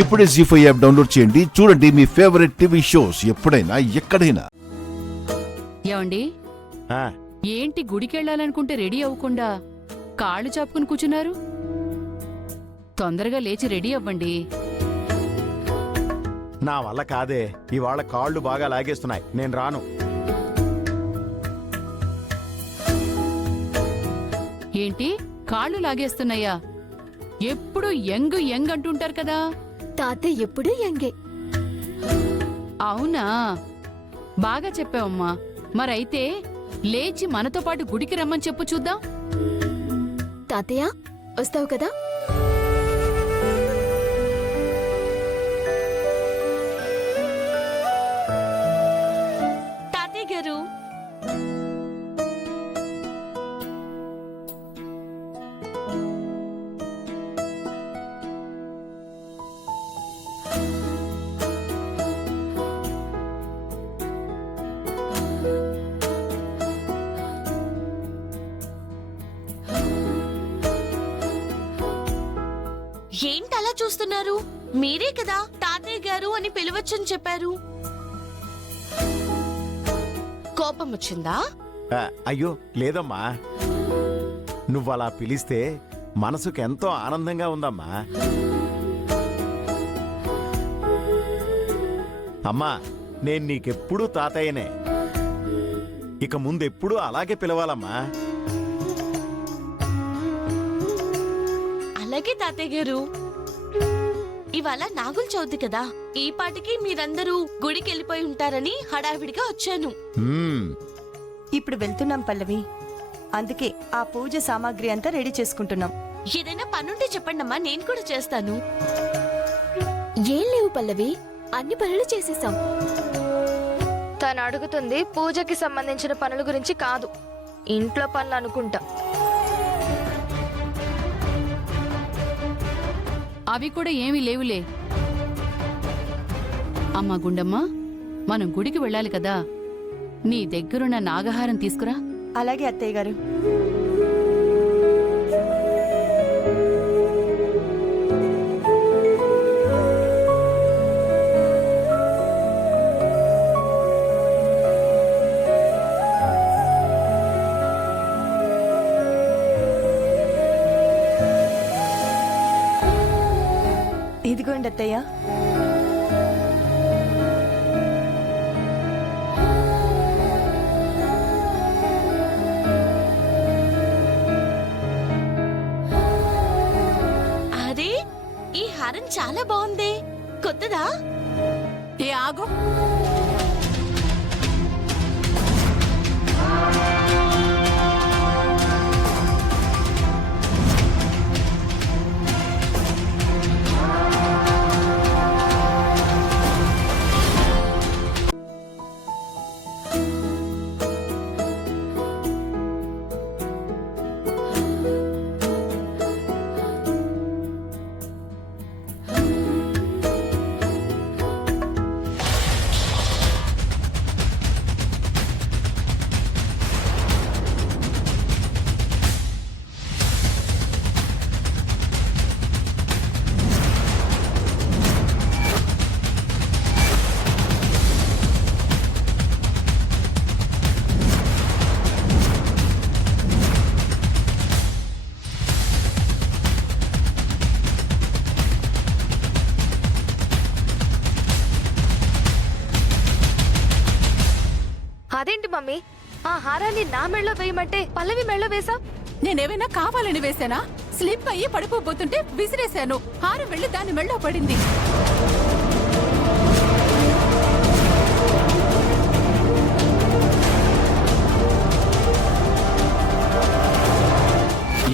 ఇప్పుడే జీ5 app download చేయండి. చూడండి మీ ఫేవరెట్ టీవీ షోస్ ఎప్పుడైనా ఎక్కడైనా. ఏమండి, ఏంటి గుడికెళ్ళాలనుకుంటే రెడీ అవ్వకుండా కాళ్ళు చాపుకుని కూర్చున్నారు? తొందరగా లేచి రెడీ అవ్వండి. నా వల్ల కాదే, ఇవాళ కాళ్ళు బాగా లాగేస్తున్నాయి, నేను రాను. ఏంటి కాళ్ళు లాగేస్తున్నాయా? ఎప్పుడు యంగ్ యంగ్ అంటుంటారు కదా. తాతయ్య ఎప్పుడు యంగే. అవునా, బాగా చెప్పావమ్మా. మరైతే లేచి మనతో పాటు గుడికి రమ్మని చెప్పు చూద్దాం. తాతయ్య వస్తావు కదా? తాతయ్య గారు, ఏంటలా చూస్తున్నారు? మీరే కదా తాతయ్య గారు అని పిలవచ్చని చెప్పారు. కోపం వచ్చిందా? అయ్యో లేదమ్మా, నువ్వలా పిలిస్తే మనసుకు ఎంతో ఆనందంగా ఉందమ్మా. అమ్మా, నేను నీకెప్పుడూ తాతయ్యనే, ఇక ముందెప్పుడూ అలాగే పిలవాలమ్మా. అలాగే తాతయ్య గారు. ఇవాళ నాగుల చవితి కదా, ఈ పాటికి మీరందరూ గుడికి వెళ్ళిపోయి ఉంటారని హడావిడిగా వచ్చాను. ఇప్పుడు వెళ్తున్నాం పల్లవి, అందుకే ఆ పూజ సామాగ్రి అంతా రెడీ చేసుకుంటున్నాం. ఏదైనా పనుంటే చెప్పండమ్మా, నేను కూడా చేస్తాను. ఏం లేవు పల్లవి, అన్ని పనులు చేసేసాం. తను అడుగుతుంది పూజకి సంబంధించిన పనుల గురించి కాదు, ఇంట్లో పనులు అనుకుంటా. అవి కూడా ఏమీ లేవులే. అమ్మా గుండమ్మ, మనం గుడికి వెళ్ళాలి కదా, నీ దగ్గరున్న నాగహారం తీసుకురా. అలాగే అత్తయ్య గారు. ఇదిగోండి అత్తయ్య. అరే, ఈ హారం చాలా బాగుంది, కొత్తదా? ఏ ఆగు, అదేంటి మమ్మీ, ఆ హారాన్ని నా మెళ్ళో వేయమంటే పల్లవి మెళ్ళో వేసా? నేనేమైనా కావాలని వేసానా? స్లిప్ అయ్యి పడిపోబోతుంటే విసిరేశాను, హారం వెళ్ళి దాని మెళ్ళో పడింది.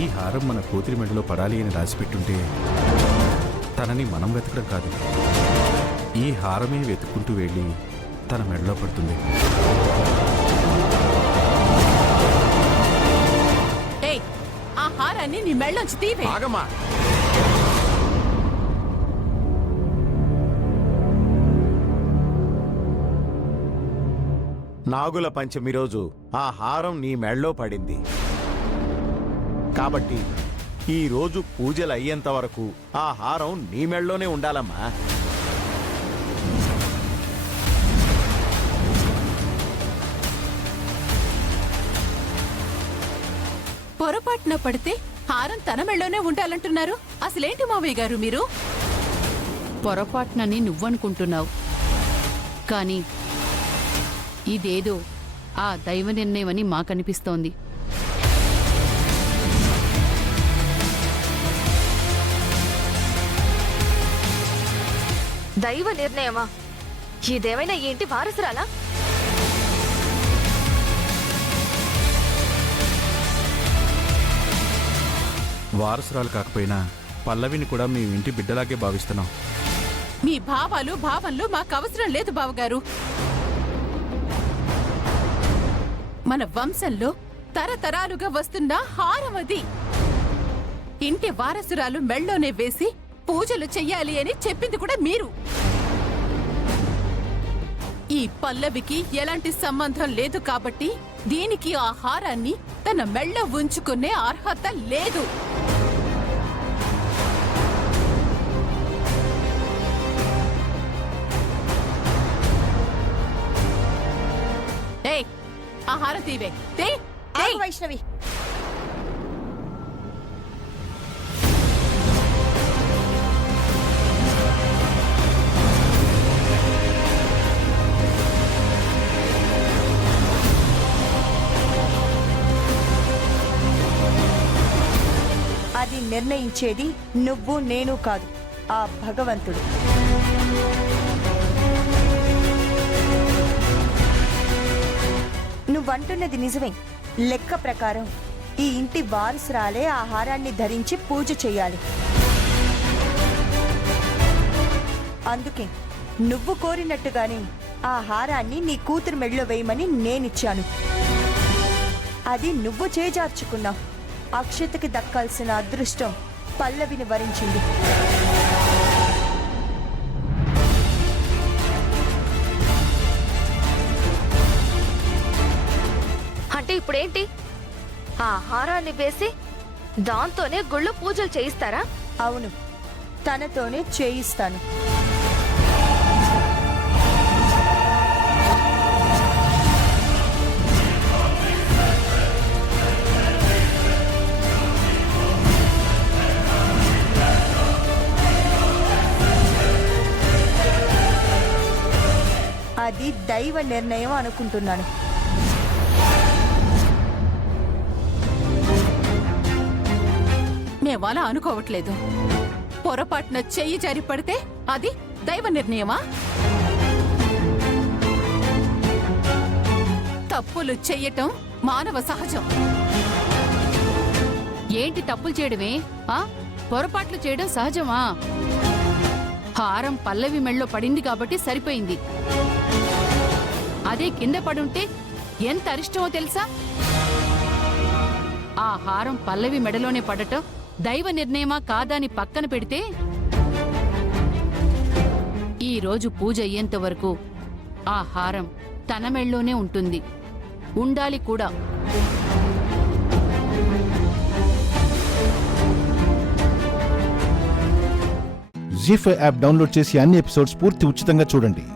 ఈ హారం మన కూతురి మెడలో పడాలి అని రాసిపెట్టుంటే తనని మనం వెతకడం కాదు, ఈ హారమే వెతుక్కుంటూ వెళ్ళి తన మెడలో పడుతుంది. ఆ హారాన్ని నీ మెళ్ళొంచి తీవే. ఆగమ్మా, నాగుల పంచమి రోజు ఆ హారం నీ మెళ్ళో పడింది కాబట్టి ఈ రోజు పూజలు అయ్యేంత వరకు ఆ హారం నీ మెళ్ళలోనే ఉండాలమ్మా. పొరపాటున పడితే హారం తన మెళ్ళోనే ఉండాలంటున్నారు. అసలేంటి మావయ్య గారు మీరు? పొరపాటునని నువ్వనుకుంటున్నావు, కానీ ఇదేదో ఆ దైవ నిర్ణయమని మాకనిపిస్తోంది. దైవ నిర్ణయమా? ఇదేమైనా ఏంటి వారసురాలా? వారసురాలు కాకపోయినా పల్లవిని కూడా మీ ఇంటి బిడ్డలాగే భావిస్తున్నాం. మీ భావనలు మాకు అవసరం లేదు బావగారు. మన వంశంలో తరతరాలుగా వస్తున్న హారం అది. ఇంటి వారసురాలు మెళ్ళోనే వేసి పూజలు చెయ్యాలి అని చెప్పింది కూడా మీరు. ఈ పల్లవికి ఎలాంటి సంబంధం లేదు కాబట్టి దీనికి ఆ హారాన్ని తన మెళ్ళ ఉంచుకునే అర్హత లేదు. ఏయ్, ఆ హారం తీవే. ఆగు వైష్ణవి. అది నిర్ణయించేది నువ్వు నేను కాదు, ఆ భగవంతుడు. నువ్వంటున్నది నిజమే. లెక్క ప్రకారం ఈ ఇంటి వారసురాలే ఆ హారాన్ని ధరించి పూజ చెయ్యాలి. అందుకే నువ్వు కోరినట్టుగానే ఆ హారాన్ని నీ కూతురు మెడలో వేయమని నేనిచ్చాను. అది నువ్వు చేజార్చుకున్నావు. అక్షతకి దక్కాల్సిన అదృష్టం పల్లవిని వరించింది. అంటే ఇప్పుడేంటి? ఆ హారాన్ని వేసి దాంతోనే గుళ్ళో పూజలు చేయిస్తారా? అవును, తనతోనే చేయిస్తాను. అది దైవ నిర్ణయం అనుకుంటున్నాను. మేమలా అనుకోవట్లేదు. పొరపాటున చెయ్యి జారి పడితే అది దైవ నిర్ణయమా? తప్పులు చెయ్యటం మానవ సహజం. ఏంటి తప్పులు చేయడమే? పొరపాట్లు చేయడం సహజమా? హారం పల్లవి మెళ్ళో పడింది కాబట్టి సరిపోయింది. అదే కింద పడుంటే ఎంత అరిష్టమో తెలుసా? ఆ హారం పల్లవి మెడలోనే పడటం దైవ నిర్ణయమా కాదా అని పక్కన పెడితే, ఈ రోజు పూజ అయ్యేంత వరకు ఆ హారం తన మెళ్ళలోనే ఉంటుంది, ఉండాలి కూడా. జీ5 యాప్ డౌన్లోడ్ చేసి అన్ని ఎపిసోడ్స్ పూర్తి ఉచితంగా చూడండి.